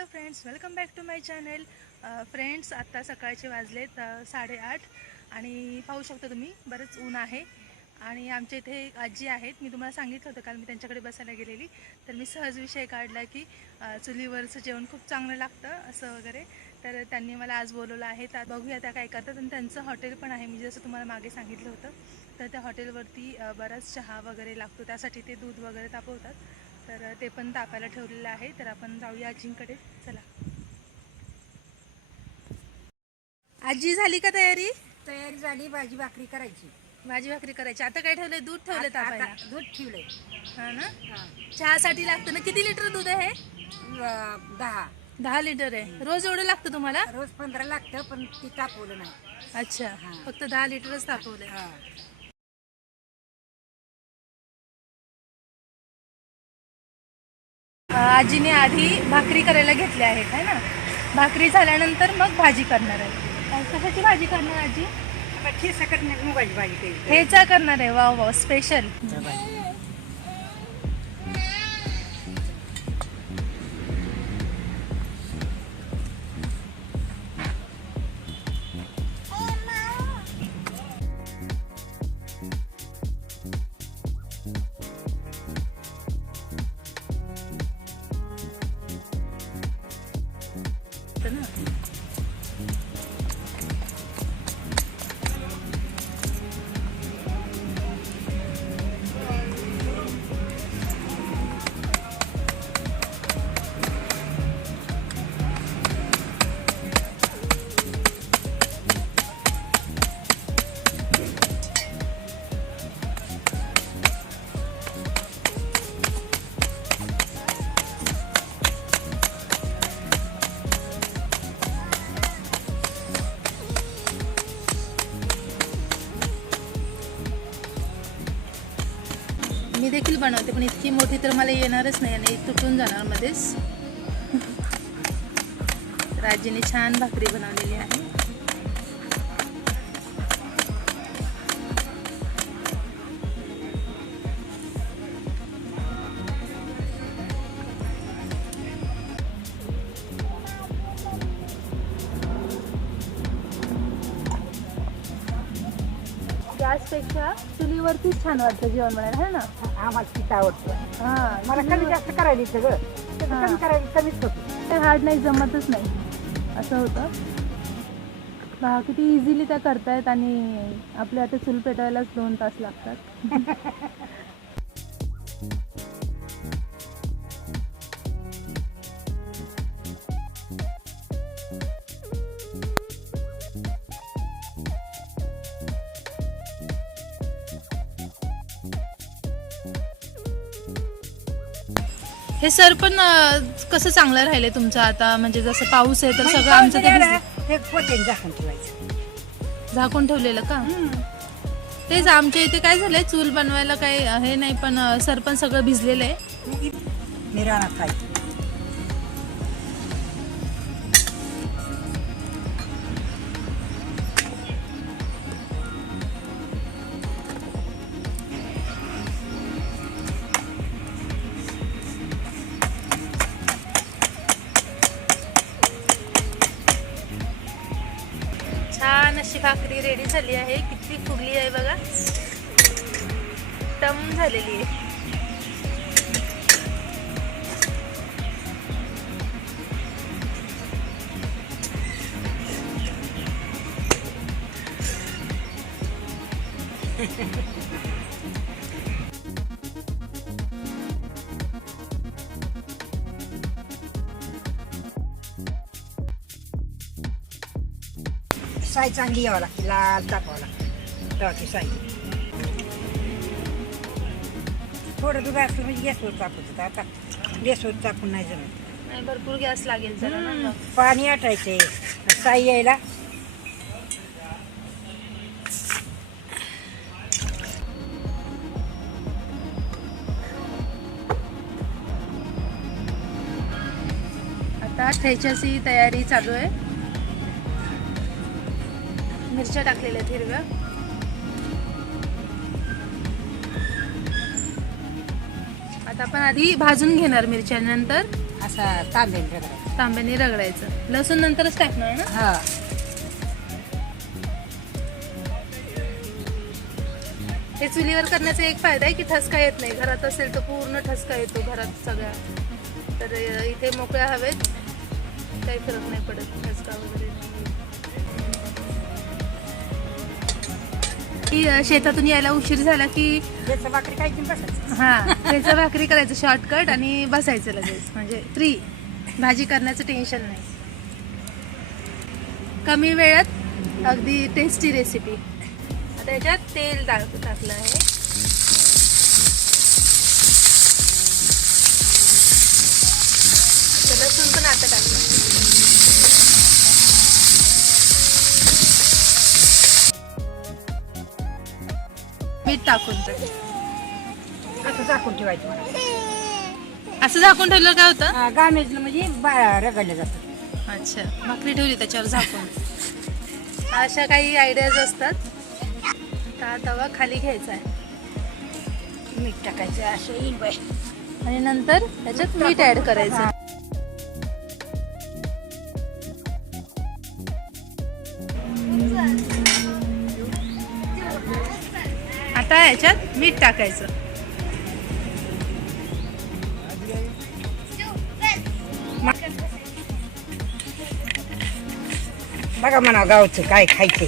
Hello friends welcome back to my channel. Friends आत्ता सकाळचे वाजलेत साडेआठ आणि पाहू शकता तुम्ही बरंच ऊन आहे. आणि आमच्या इथे एक आजी आहेत. मी तुम्हाला सांगितलं होतं काल मी त्यांच्याकडे बसायला गेलेली. तर मी सहज विषय काढला की चुलीवरचं जेवण खूप चांगलं लागतं असं वगैरे. तर त्यांनी मला आज बोलवलं आहे. तर बघूया त्या काय करतात. आणि त्यांचं हॉटेल पण आहे. मी जसं तुम्हाला मागे सांगितलं होतं. तर त्या हॉटेलवरती बराच चहा वगैरे लागतो. त्यासाठी ते दूध वगैरे तापवतात. तर ते पण तापायला ठेवलेलं आहे. तर आपण जाऊया आजींकडे. चला. आजी झाली का तयारी? तयारी झाली. भाजी भाकरी करायची. भाजी भाकरी करायची. आता काय ठेवलंय? दूध ठेवलंय तापायला. दूध ठेवलंय. हा ना. चहासाठी लागतं ना? किती लिटर दूध आहे? दहा. दहा लिटर आहे. रोज एवढं लागतं तुम्हाला? रोज पंधरा लागतं पण ती तापवलं नाही. अच्छा. फक्त दहा लिटरच तापवलंय. आजीने आधी भाकरी करायला घेतल्या आहेत है ना? भाकरी झाल्यानंतर मग भाजी करणार आहे कशाची भाजी करणार आजी? ठेचा हेचा करणार आहे वा वा स्पेशल मी देखील बनवते पण इतकी मोठी तर मला येणारच नाही आणि तुटून जाणार मध्येच. राजीने छान भाकरी बनवलेली आहे. गॅसपेक्षा चुलीवरतीच छान वाटतं जेवण बनायला है ना? आम्हाला तीच आवडतं. हा मला कमी जास्त करायला येतं ग. त्याचं हा. कमी करायला कमीच होतं. ते हार्ड नाही जमतच नाही. असं होतं. पहा किती इझिली त्या करतायत आणि आपल्या आता चूल पेटवायलाच दोन तास लागतात. हे सर पण अं, कसं चांगलं राहिलंय तुमचं आता? म्हणजे जसं पाऊस आहे तर सगळं आमचं ते भिजलं. हे पोतेन झाकून ठेवायचं? झाकून ठेवलेलं का? तेच आमच्या इथे काय झालंय चूल बनवायला काय हे नाही पण अं, सर पण सगळं भिजलेलं आहे. खायचं भाकरी रेडी झाली आहे. किती फुगली आहे बघा. टम झालेली आहे. साई चांगली यावं लागते लाल तापावं लागते तेव्हा साई थोडं दूध असलं म्हणजे गॅसवर तापत होतं आता गॅसवर तापून नाही जमत नाही भरपूर गॅस लागेल. पाणी आटायचे साई यायला आता ठेच्याची तयारी चालू आहे. मिरच्या टाकलेल्या आहेत हिरव्या. आता आपण आधी भाजून घेणार मिरच्या नंतर असा रगडायचा. तांब्याने रगडायचं. लसूण नंतरच टाकणार ना? हा. हे चुलीवर करण्याचा एक फायदा आहे की ठसका येत नाही. घरात असेल तर पूर्ण ठसका येतो घरात सगळ्या. तर इथे मोकळ्या हवेत. काही फरक नाही पडत ठसका वगैरे. की अ, शेतातून यायला उशीर झाला की त्याचं भाकरी बसायचं. हा त्याचं भाकरी करायचं शॉर्टकट आणि बसायचं लगेच. म्हणजे फ्री भाजी करण्याचं टेन्शन नाही. कमी वेळात अगदी टेस्टी रेसिपी आता याच्यात तेल टाक टाकलं आहे. लसूण पण आता टाकलं मीठ टाकून तर. असं झाकून ठेवायचं मला. असं झाकून ठेवलं काय होतं? हा, गामेजलं म्हणजे बा- रगडलं जातं. अच्छा भाकरी ठेवली त्याच्यावर झाकून. अशा काही आयडियाज असतात? तर हा तवा खाली घ्यायचा आहे. मीठ टाकायचं असं येईल बाय आणि नंतर त्याच्यात मीठ ऍड करायचं. आता याच्यात मीठ टाकायचं. बघा म्हणा गावचं काय खायचं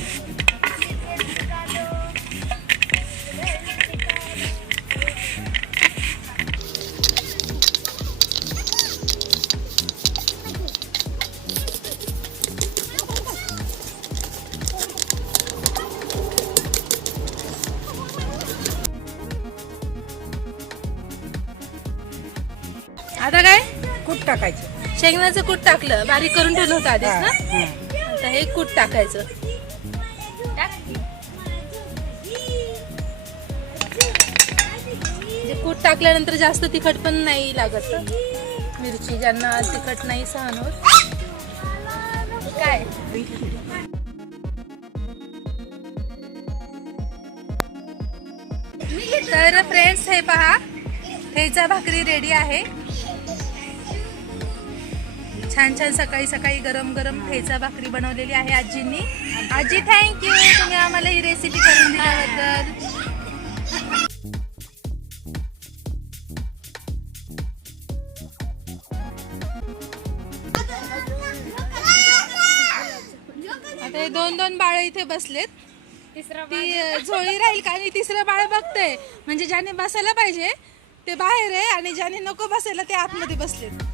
आता काय? कूट टाकायचं. शेंगण्याचं कूट टाकलं. बारीक करून ठेवलं होतं आधीच ना? हा. आता हे कूट टाकायचं. म्हणजे कूट टाकल्यानंतर जास्त तिखट पण नाही लागत मिरची ज्यांना तिखट नाही सहन होत. काय? तर फ्रेंड्स हे पहा. ठेचा भाकरी रेडी आहे. छान छान सकाळी सकाळी गरम गरम ठेचा भाकरी बनवलेली आहे आजींनी. आजी थँक्यू तुम्ही आम्हाला ही रेसिपी करून दिल्याबद्दल. आता दोन दोन बाळ इथे बसलेत. ती झोळी राहील का? आणि तिसरं बाळ बघतंय. म्हणजे ज्याने बसायला पाहिजे ते बाहेर आहे आणि ज्याने नको बसायला ते आतमध्ये बसलेत.